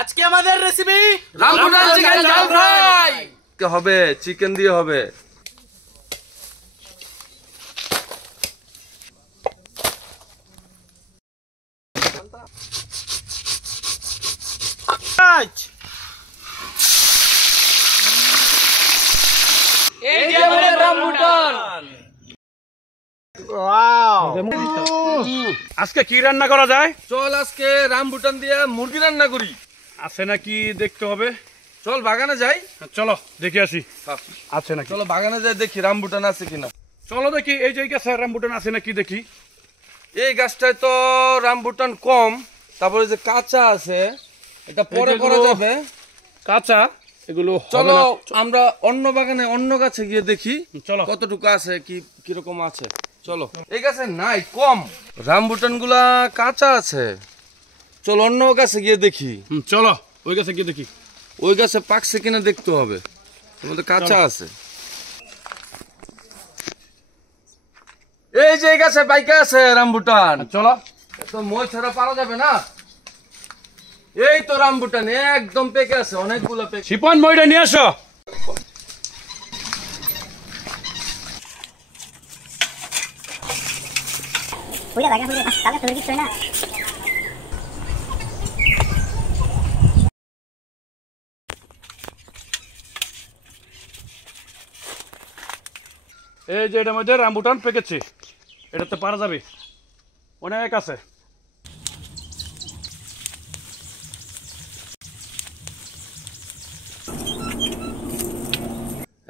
আজকে আমাদের recipe rambutan chicken ঝাল ফ্রাই হবে, চিকেন দিয়ে হবে। এই যে আমাদের রামবুটান। আজকে কি রান্না করা যায়? চল আজকে রামবুটান দিয়ে মুরগি রান্না করি। আছে নাকি দেখতে হবে। চল বাগানে যাই। চলো দেখে আসি আছে নাকি। চলো বাগানে যাই দেখি রামবুটান আছে কিনা। চলো দেখি এই যে গাছে রামবুটান আছে নাকি দেখি। এই গাছটায় তো রামবুটান কম, তারপরে যে কাঁচা আছে এটা পরে করা যাবে। কাঁচা এগুলো চলো আমরা অন্য বাগানে অন্য গাছে গিয়ে দেখি চলো কতটুকু আছে, কিরকম আছে। চলো এই গাছে নাই, কম রামবুটান গুলা কাঁচা আছে। চলো অন্য গাছে গিয়ে দেখি। চলো ওই গাছে গিয়ে দেখি। ওই গাছে পাকছে কিনা দেখতে হবে, তোমাদের কাঁচা আছে। এই যে এই গাছে পাইকা আছে রামবুটান। চলো তো মই ছাড়া পারা যাবে না। এই তো রামবুটান একদম পেকে আছে, অনেকগুলো পেকে। শিপন মইটা নিয়ে আসো। এই যে এটার মধ্যে রামবুটান পেকেছে, এটাতে পারা যাবে, অনেক আছে।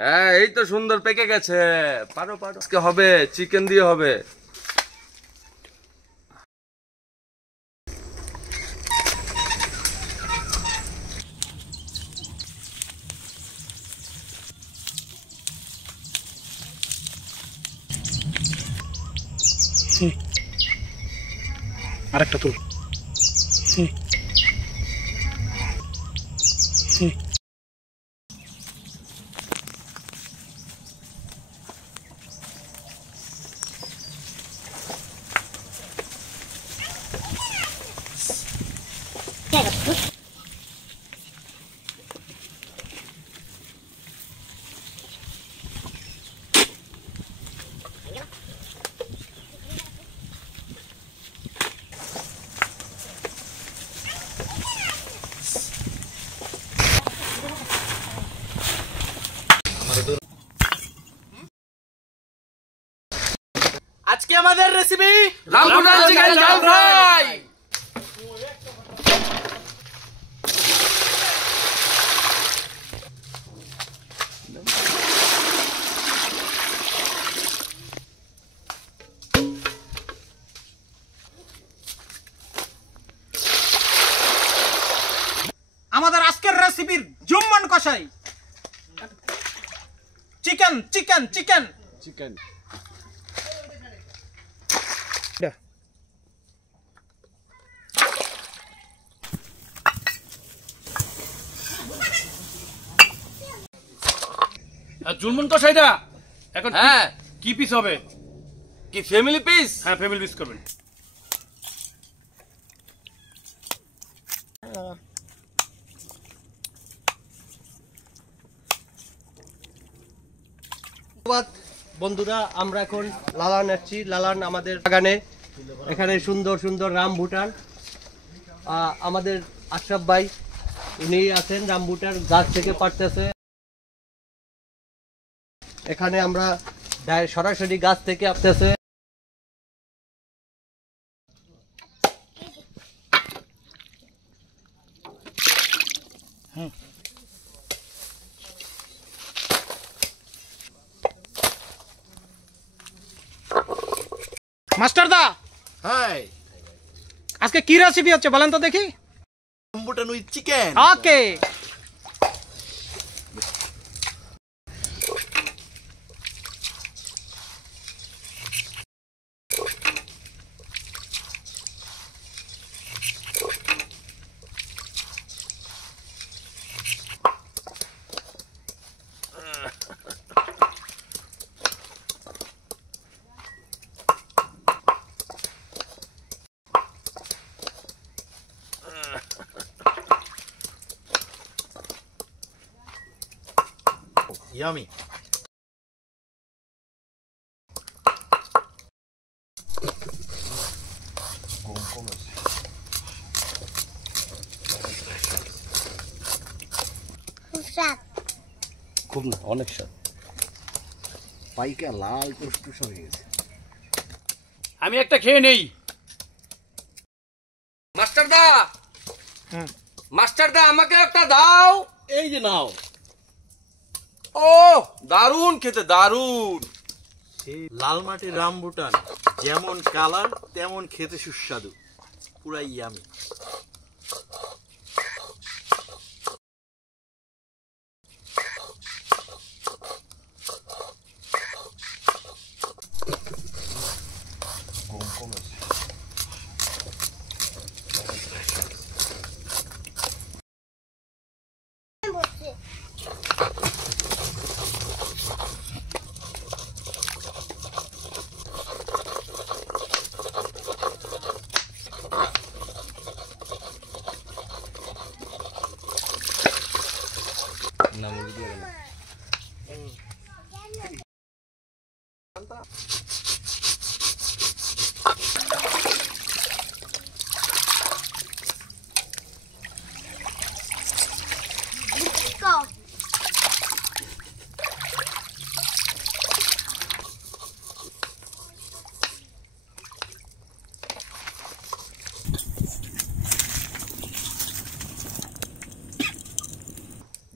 হ্যাঁ এই তো সুন্দর পেকে গেছে, পারো পারো। আজকে হবে, চিকেন দিয়ে হবে। আরেকটা তুল। আজকে আমাদের রেসিপি রামবুটান চিকেন ঝাল ফ্রাই। আমাদের আজকের রেসিপির জুম্মন কষাই চিকেন চিকেন চিকেন চিকেন জুলমুন কষাইটা এখন হ্যাঁ কি পিস হবে? কি ফ্যামিলি পিস? হ্যাঁ ফ্যামিলি পিস করবেন। বন্ধুরা আমরা এখন লালান আসছি। লালান আমাদের বাগানে, এখানে সুন্দর সুন্দর রামবুটান। আমাদের আশরাফ ভাই উনি আছেন রামবুটান গাছ থেকে পাড়তেছে। এখানে আমরা সরাসরি গাছ থেকে আসতেছে। মাস্টার দা, হাই, আজকে কি রেসিপি হচ্ছে বলেন তো দেখি। Rambutan with chicken. Okay, yummy. খুব না, অনেক স্বাদ। পাইকা লাল টুসটুস হয়ে গেছে। আমি একটা খেয়ে নেই। মাস্টার দা আমাকে একটা দাও। এই যে নাও। ও দারুণ খেতে, দারুণ। সেই লাল মাটির রামবুটান, যেমন কালার তেমন খেতে সুস্বাদু, পুরা ইয়ামি।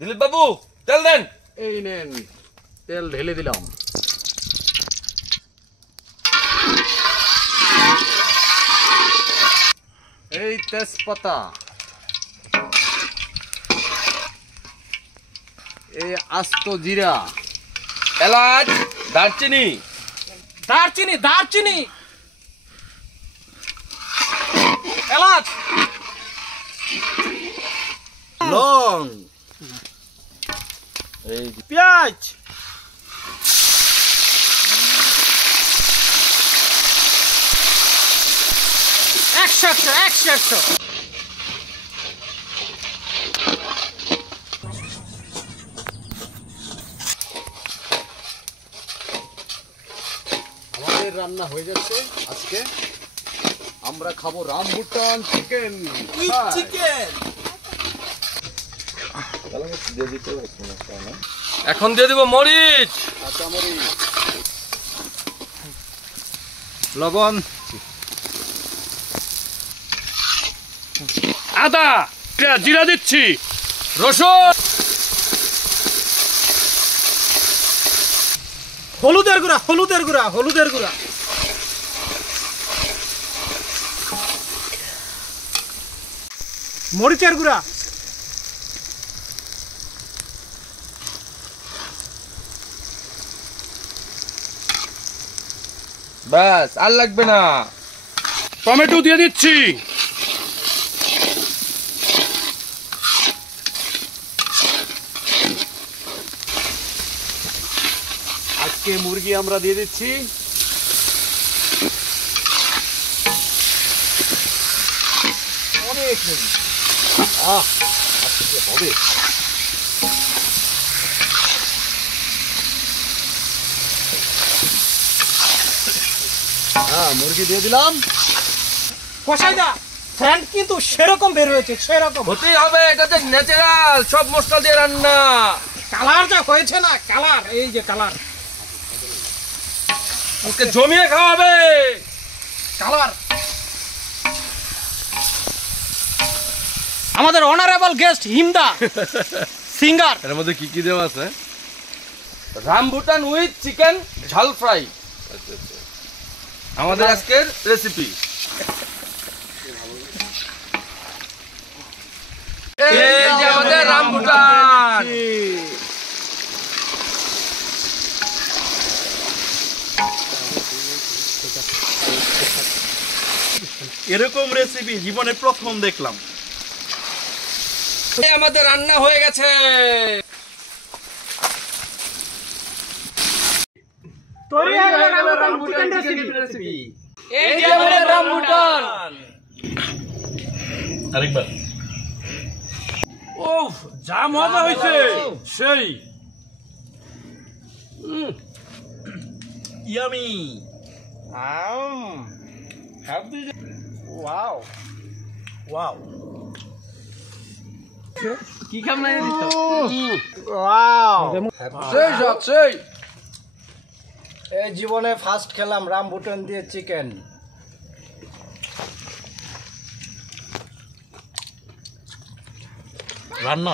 দিলীপ বাবু তেল দেন। এই নেন, তেল ঢেলে দিলাম। এই তেজপাতা, এই আস্ত জিরা, এলাচ, দারচিনি, দারচিনি দারচিনি, এলাচ, লং, এই পেঁয়াজ, একশো একশো একশো একশো। আমাদের রান্না হয়ে যাচ্ছে। আজকে আমরা খাবো রামবুটান চিকেন। চিকেন এখন দিয়ে দিব মরিচ, লবণ, আদা, জিরা দিচ্ছি, রসুন, হলুদের গুঁড়া হলুদের গুঁড়া হলুদের গুঁড়া, মরিচের গুঁড়া, ব্যাস আর লাগবে না। টমেটো দিয়ে দিচ্ছি, আজকে মুরগি আমরা দিয়ে দিচ্ছি। অনেক মুরগি। আজকে হবে। হ্যাঁ, মুরগি দিয়ে দিলাম। কষাইদা ফ্যান কিন্তু সেরকম বের হয়েছে, সেরকম হতেই হবে, এটা যে ন্যাচারাল, সব মশলা দিয়ে রান্না। কালার যা হয়েছে না, কালার, এই যে কালার, ওকে জমিয়ে খাওয়াবে কালার। আমাদের অনারেবল গেস্ট হিমদা সিঙ্গার। এর মধ্যে কি কি দেওয়া আছে? রামবুটান উইথ চিকেন ঝাল ফ্রাই আমাদের আজকের রেসিপি। এই যে আমাদের রামবুটান। এরকম রেসিপি জীবনে প্রথম দেখলাম। এই আমাদের রান্না হয়ে গেছে। তৈরি হয়ে গেল রামবুটান চিকেন রেসিপি। এই যে আমাদের রামবুটান। আরেকবার। ও যা মজা হয়েছে সেই। ইয়ামি ওয়াও ওয়াও কি খাম নাই দিছ ওয়াও সেই সাত সেই এই জীবনে ফার্স্ট খেলাম রামবুটান দিয়ে চিকেন রান্না